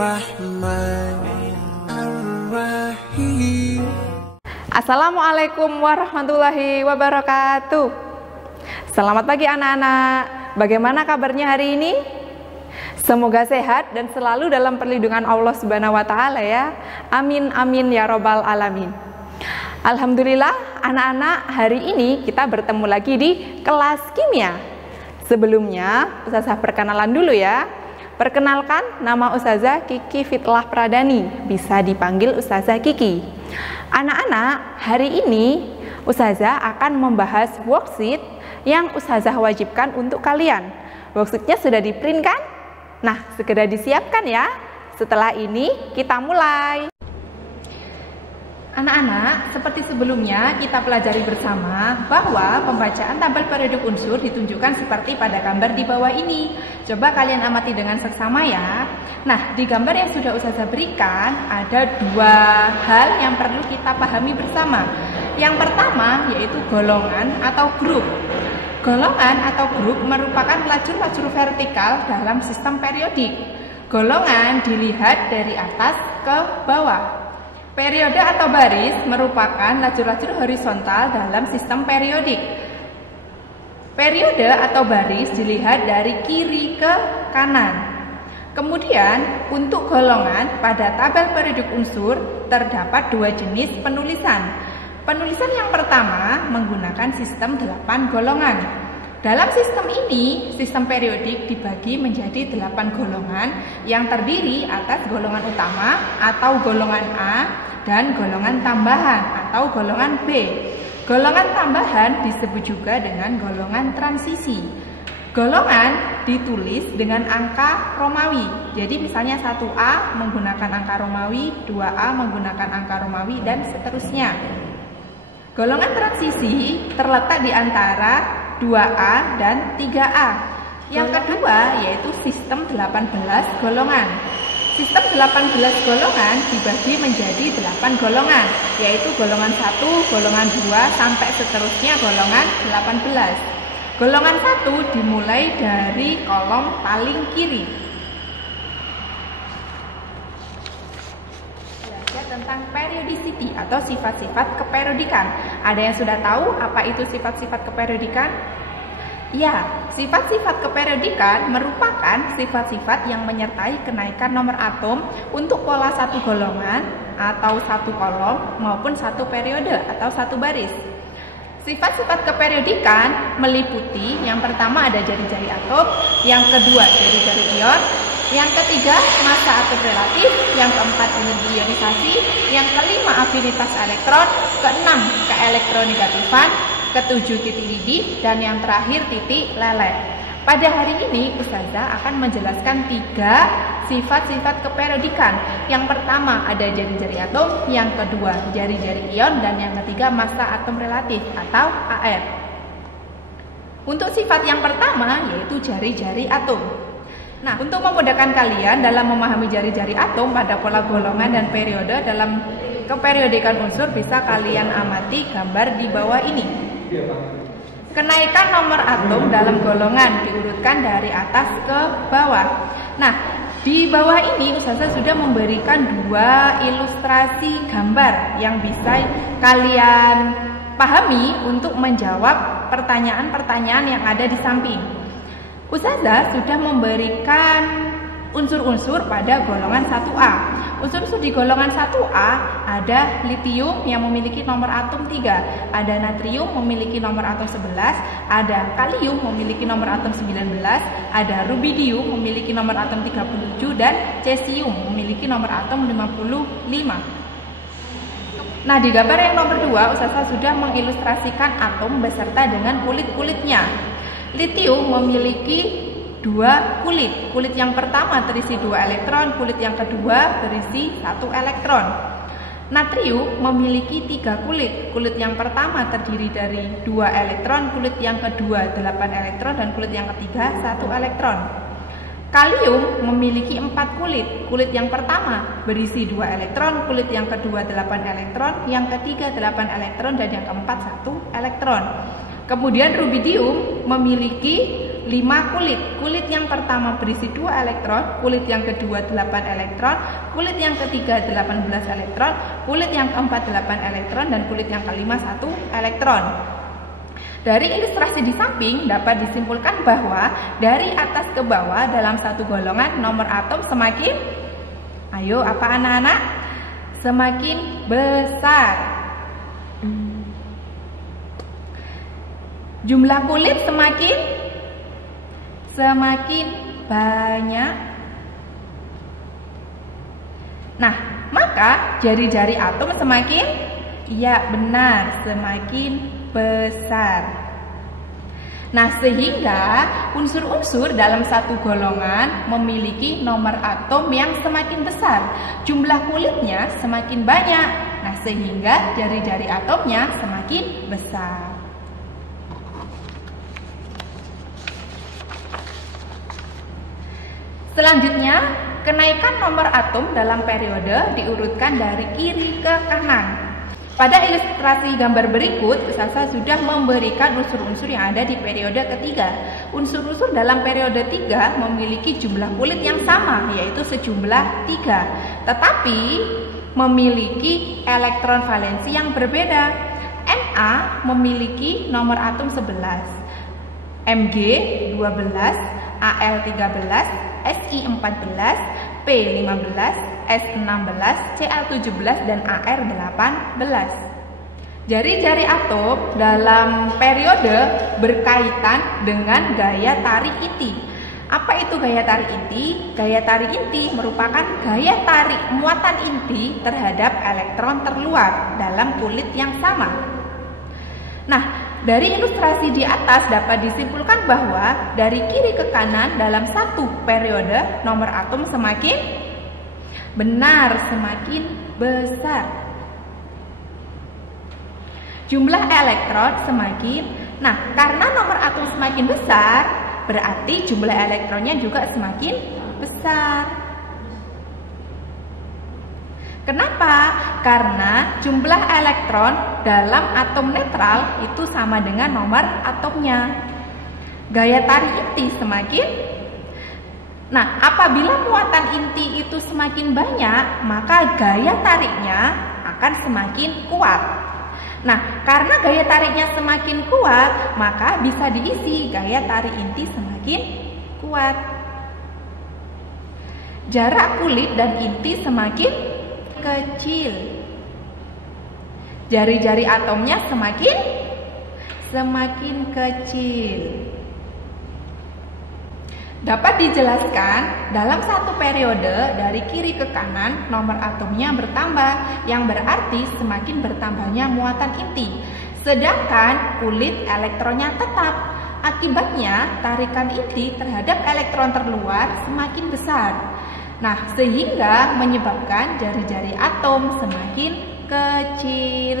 Bismillahirrahmanirrahim. Assalamualaikum warahmatullahi wabarakatuh. Selamat pagi anak-anak. Bagaimana kabarnya hari ini? Semoga sehat dan selalu dalam perlindungan Allah Subhanahu wa taala ya. Amin amin ya robbal alamin. Alhamdulillah anak-anak, hari ini kita bertemu lagi di kelas kimia. Sebelumnya Ustazah perkenalan dulu ya. Perkenalkan, nama Ustazah Kiki Fitlah Pradani, bisa dipanggil Ustazah Kiki. Anak-anak, hari ini Ustazah akan membahas worksheet yang Ustazah wajibkan untuk kalian. Worksheetnya sudah di-print kan? Nah, segera disiapkan ya. Setelah ini kita mulai. Anak-anak, seperti sebelumnya kita pelajari bersama bahwa pembacaan tabel periodik unsur ditunjukkan seperti pada gambar di bawah ini. Coba kalian amati dengan seksama ya. Nah, di gambar yang sudah Ustazah berikan ada dua hal yang perlu kita pahami bersama. Yang pertama yaitu golongan atau grup. Golongan atau grup merupakan lajur-lajur vertikal dalam sistem periodik. Golongan dilihat dari atas ke bawah. Periode atau baris merupakan lajur-lajur horizontal dalam sistem periodik. Periode atau baris dilihat dari kiri ke kanan. Kemudian, untuk golongan pada tabel periodik unsur terdapat dua jenis penulisan. Penulisan yang pertama menggunakan sistem 8 golongan. Dalam sistem ini, sistem periodik dibagi menjadi 8 golongan yang terdiri atas golongan utama atau golongan A dan golongan tambahan atau golongan B. Golongan tambahan disebut juga dengan golongan transisi. Golongan ditulis dengan angka Romawi. Jadi misalnya 1A menggunakan angka Romawi, 2A menggunakan angka Romawi, dan seterusnya. Golongan transisi terletak di antara 2A dan 3A. Yang kedua yaitu sistem 18 golongan. Sistem 18 golongan dibagi menjadi 8 golongan, yaitu golongan 1, golongan 2, sampai seterusnya golongan 18. Golongan 1 dimulai dari kolom paling kiri. Belajar tentang periodicity atau sifat-sifat keperiodikan. Ada yang sudah tahu apa itu sifat-sifat keperiodikan? Ya, sifat-sifat keperiodikan merupakan sifat-sifat yang menyertai kenaikan nomor atom untuk pola satu golongan atau satu kolom maupun satu periode atau satu baris. Sifat-sifat keperiodikan meliputi yang pertama ada jari-jari atom, yang kedua jari-jari ion, yang ketiga massa atom relatif, yang keempat energi ionisasi, yang kelima afinitas elektron, keenam keelektronegatifan, ketujuh titik didih, dan yang terakhir titik leleh. Pada hari ini Ustazah akan menjelaskan 3 sifat-sifat keperiodikan. Yang pertama ada jari-jari atom, yang kedua jari-jari ion, dan yang ketiga massa atom relatif atau AR. Untuk sifat yang pertama yaitu jari-jari atom. Nah, untuk memudahkan kalian dalam memahami jari-jari atom pada pola golongan dan periode dalam keperiodikan unsur, bisa kalian amati gambar di bawah ini. Kenaikan nomor atom dalam golongan diurutkan dari atas ke bawah. Nah, di bawah ini Ustazah sudah memberikan 2 ilustrasi gambar yang bisa kalian pahami untuk menjawab pertanyaan-pertanyaan yang ada di samping. Ustazah sudah memberikan unsur-unsur pada golongan 1A. Unsur-unsur di golongan 1A ada litium yang memiliki nomor atom 3, ada natrium memiliki nomor atom 11, ada kalium memiliki nomor atom 19, ada rubidium memiliki nomor atom 37, dan cesium memiliki nomor atom 55. Nah, di gambar yang nomor 2 Ustazah sudah mengilustrasikan atom beserta dengan kulit-kulitnya. Litium memiliki 2 kulit. Kulit yang pertama terisi 2 elektron, kulit yang kedua berisi 1 elektron. Natrium memiliki 3 kulit. Kulit yang pertama terdiri dari 2 elektron, kulit yang kedua 8 elektron, dan kulit yang ketiga 1 elektron. Kalium memiliki 4 kulit. Kulit yang pertama berisi 2 elektron, kulit yang kedua 8 elektron, yang ketiga 8 elektron, dan yang keempat 1 elektron. Kemudian rubidium memiliki 5 kulit. Kulit yang pertama berisi 2 elektron, kulit yang kedua 8 elektron, kulit yang ketiga 18 elektron, kulit yang keempat 8 elektron, dan kulit yang kelima 1 elektron. Dari ilustrasi di samping dapat disimpulkan bahwa dari atas ke bawah dalam satu golongan nomor atom semakin, ayo apa anak-anak? Semakin besar. Jumlah kulit semakin banyak. Nah, maka jari-jari atom semakin, ya benar, semakin besar. Nah, sehingga unsur-unsur dalam satu golongan memiliki nomor atom yang semakin besar. Jumlah kulitnya semakin banyak. Nah, sehingga jari-jari atomnya semakin besar. Selanjutnya, kenaikan nomor atom dalam periode diurutkan dari kiri ke kanan. Pada ilustrasi gambar berikut, Ustazah sudah memberikan unsur-unsur yang ada di periode ketiga. Unsur-unsur dalam periode 3 memiliki jumlah kulit yang sama, yaitu sejumlah 3. Tetapi memiliki elektron valensi yang berbeda. Na memiliki nomor atom 11, Mg 12, Al 13, Si 14, P15, S16, Cl17, dan Ar 18. Jari-jari atom dalam periode berkaitan dengan gaya tarik inti. Apa itu gaya tarik inti? Gaya tarik inti merupakan gaya tarik muatan inti terhadap elektron terluar dalam kulit yang sama. Nah, dari ilustrasi di atas dapat disimpulkan bahwa dari kiri ke kanan dalam satu periode nomor atom semakin besar. Jumlah elektron semakin, nah karena nomor atom semakin besar, berarti jumlah elektronnya juga semakin besar. Kenapa? Karena jumlah elektron dalam atom netral itu sama dengan nomor atomnya. Gaya tarik inti semakin, nah apabila muatan inti itu semakin banyak, maka gaya tariknya akan semakin kuat. Nah, karena gaya tariknya semakin kuat, maka bisa diisi gaya tarik inti semakin kuat. Jarak kulit dan inti semakin kecil. Jari-jari atomnya semakin kecil. Dapat dijelaskan dalam satu periode dari kiri ke kanan nomor atomnya bertambah, yang berarti semakin bertambahnya muatan inti. Sedangkan kulit elektronnya tetap. Akibatnya tarikan inti terhadap elektron terluar semakin besar. Nah, sehingga menyebabkan jari-jari atom semakin kecil.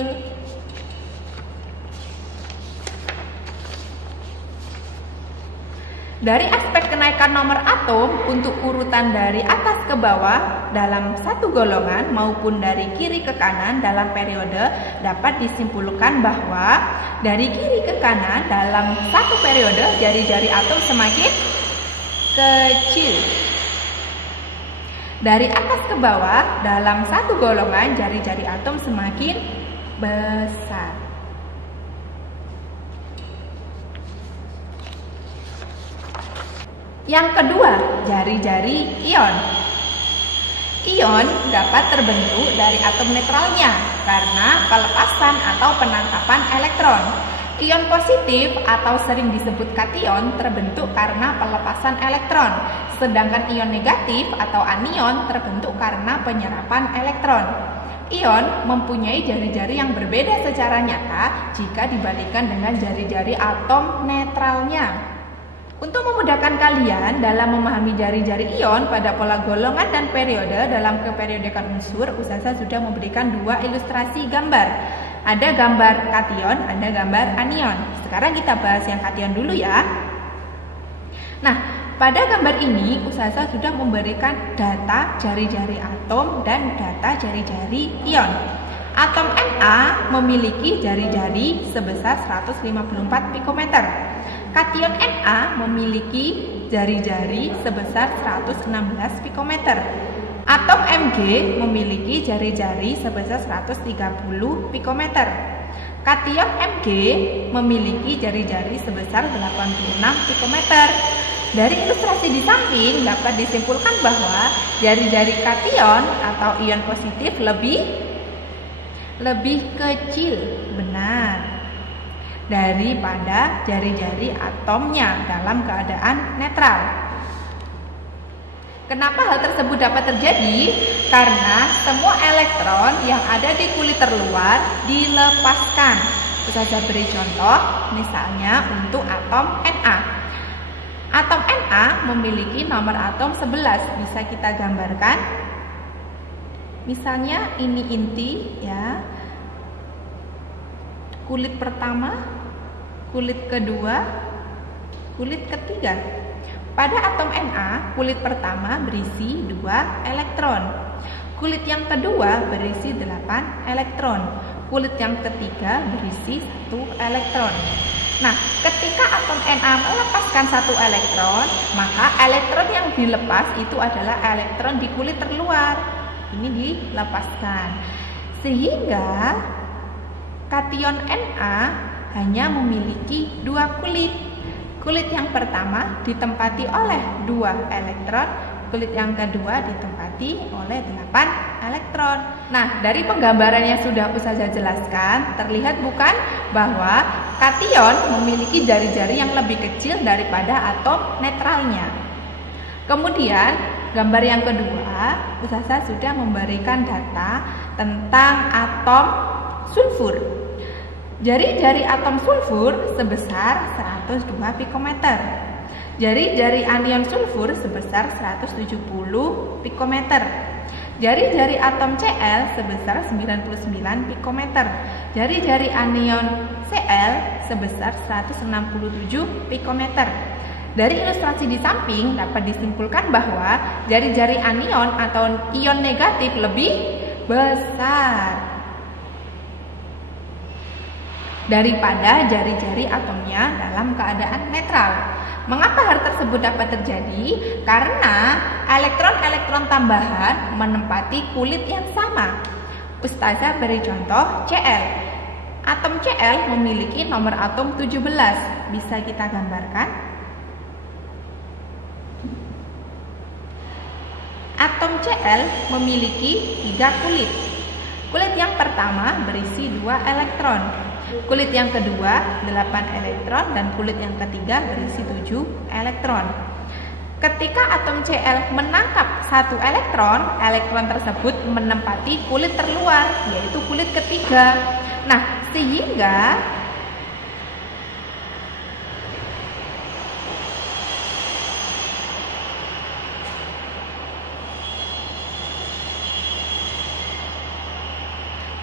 Dari aspek kenaikan nomor atom untuk urutan dari atas ke bawah dalam satu golongan maupun dari kiri ke kanan dalam periode dapat disimpulkan bahwa dari kiri ke kanan dalam satu periode jari-jari atom semakin kecil. Dari atas ke bawah dalam satu golongan jari-jari atom semakin besar. Yang kedua, jari-jari ion. Ion dapat terbentuk dari atom netralnya karena pelepasan atau penangkapan elektron. Ion positif atau sering disebut kation terbentuk karena pelepasan elektron, sedangkan ion negatif atau anion terbentuk karena penyerapan elektron. Ion mempunyai jari-jari yang berbeda secara nyata jika dibandingkan dengan jari-jari atom netralnya. Untuk memudahkan kalian dalam memahami jari-jari ion pada pola golongan dan periode dalam keperiodekan unsur, Ustazah sudah memberikan dua ilustrasi gambar. Ada gambar kation, ada gambar anion. Sekarang kita bahas yang kation dulu ya. Nah, pada gambar ini Ustazah sudah memberikan data jari-jari atom dan data jari-jari ion. Atom Na memiliki jari-jari sebesar 154 pikometer. Kation Na memiliki jari-jari sebesar 116 pikometer. Atom Mg memiliki jari-jari sebesar 130 pikometer. Kation Mg memiliki jari-jari sebesar 86 pikometer. Dari ilustrasi di samping dapat disimpulkan bahwa jari-jari kation atau ion positif lebih kecil, benar, daripada jari-jari atomnya dalam keadaan netral. Kenapa hal tersebut dapat terjadi? Karena semua elektron yang ada di kulit terluar dilepaskan. Saya beri contoh, misalnya untuk atom Na. Atom Na memiliki nomor atom 11, bisa kita gambarkan. Misalnya ini inti ya. Kulit pertama, kulit kedua, kulit ketiga. Pada atom Na, kulit pertama berisi 2 elektron. Kulit yang kedua berisi 8 elektron. Kulit yang ketiga berisi 1 elektron. Nah, ketika atom Na melepaskan 1 elektron, maka elektron yang dilepas itu adalah elektron di kulit terluar. Ini dilepaskan. Sehingga kation Na hanya memiliki 2 kulit. Kulit yang pertama ditempati oleh 2 elektron, kulit yang kedua ditempati oleh 8 elektron. Nah, dari penggambaran yang sudah Ustazah jelaskan, terlihat bukan bahwa kation memiliki jari-jari yang lebih kecil daripada atom netralnya. Kemudian, gambar yang kedua, Ustazah sudah memberikan data tentang atom sulfur. Jari-jari atom sulfur sebesar 102 pikometer. Jari-jari anion sulfur sebesar 170 pikometer. Jari-jari atom Cl sebesar 99 pikometer. Jari-jari anion Cl sebesar 167 pikometer. Dari ilustrasi di samping dapat disimpulkan bahwa jari-jari anion atau ion negatif lebih besar daripada jari-jari atomnya dalam keadaan netral. Mengapa hal tersebut dapat terjadi? Karena elektron-elektron tambahan menempati kulit yang sama. Ustazah beri contoh Cl. Atom Cl memiliki nomor atom 17. Bisa kita gambarkan? Atom Cl memiliki 3 kulit. Kulit yang pertama berisi 2 elektron. Kulit yang kedua 8 elektron dan kulit yang ketiga berisi 7 elektron. Ketika atom Cl menangkap 1 elektron, elektron tersebut menempati kulit terluar, yaitu kulit ketiga. Nah, sehingga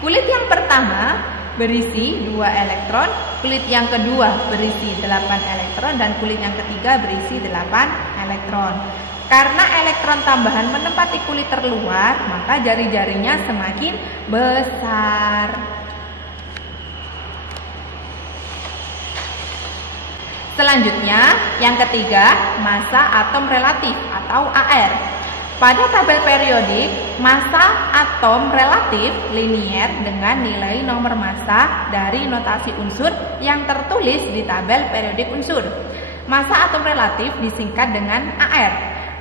kulit yang pertama berisi 2 elektron, kulit yang kedua berisi 8 elektron, dan kulit yang ketiga berisi 8 elektron. Karena elektron tambahan menempati kulit terluar, maka jari-jarinya semakin besar. Selanjutnya, yang ketiga, massa atom relatif atau AR. Pada tabel periodik, massa atom relatif linier dengan nilai nomor massa dari notasi unsur yang tertulis di tabel periodik unsur. Massa atom relatif disingkat dengan AR.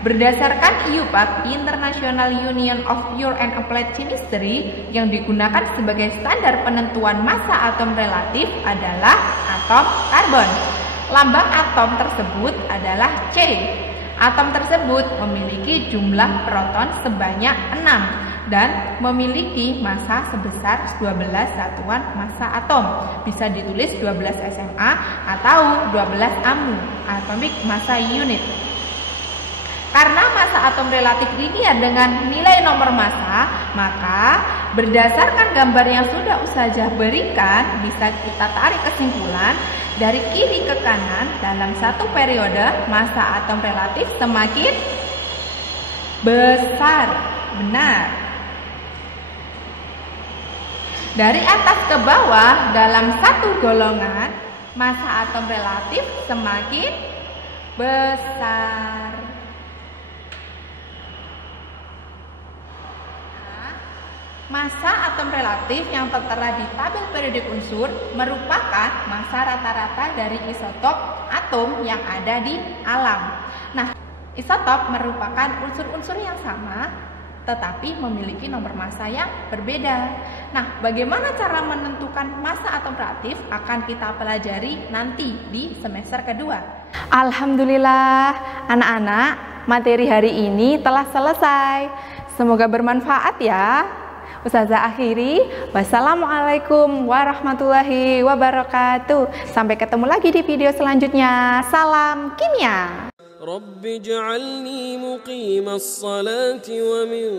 Berdasarkan IUPAC International Union of Pure and Applied Chemistry, yang digunakan sebagai standar penentuan massa atom relatif adalah atom karbon. Lambang atom tersebut adalah C. Atom tersebut memiliki jumlah proton sebanyak 6 dan memiliki massa sebesar 12 satuan massa atom. Bisa ditulis 12 SMA atau 12 AMU, atomic massa unit. Karena massa atom relatif linear dengan nilai nomor massa, maka berdasarkan gambar yang sudah Ustazah berikan, bisa kita tarik kesimpulan dari kiri ke kanan dalam satu periode massa atom relatif semakin besar. Benar. Dari atas ke bawah dalam satu golongan, Massa atom relatif semakin besar. Massa atom relatif yang tertera di tabel periodik unsur merupakan massa rata-rata dari isotop atom yang ada di alam. Nah, isotop merupakan unsur-unsur yang sama tetapi memiliki nomor massa yang berbeda. Nah, bagaimana cara menentukan massa atom relatif akan kita pelajari nanti di semester kedua. Alhamdulillah, anak-anak, materi hari ini telah selesai. Semoga bermanfaat ya. Ustazah akhiri, wassalamualaikum warahmatullahi wabarakatuh. Sampai ketemu lagi di video selanjutnya. Salam kimia. Rabbi ja'alni muqimas salati wa min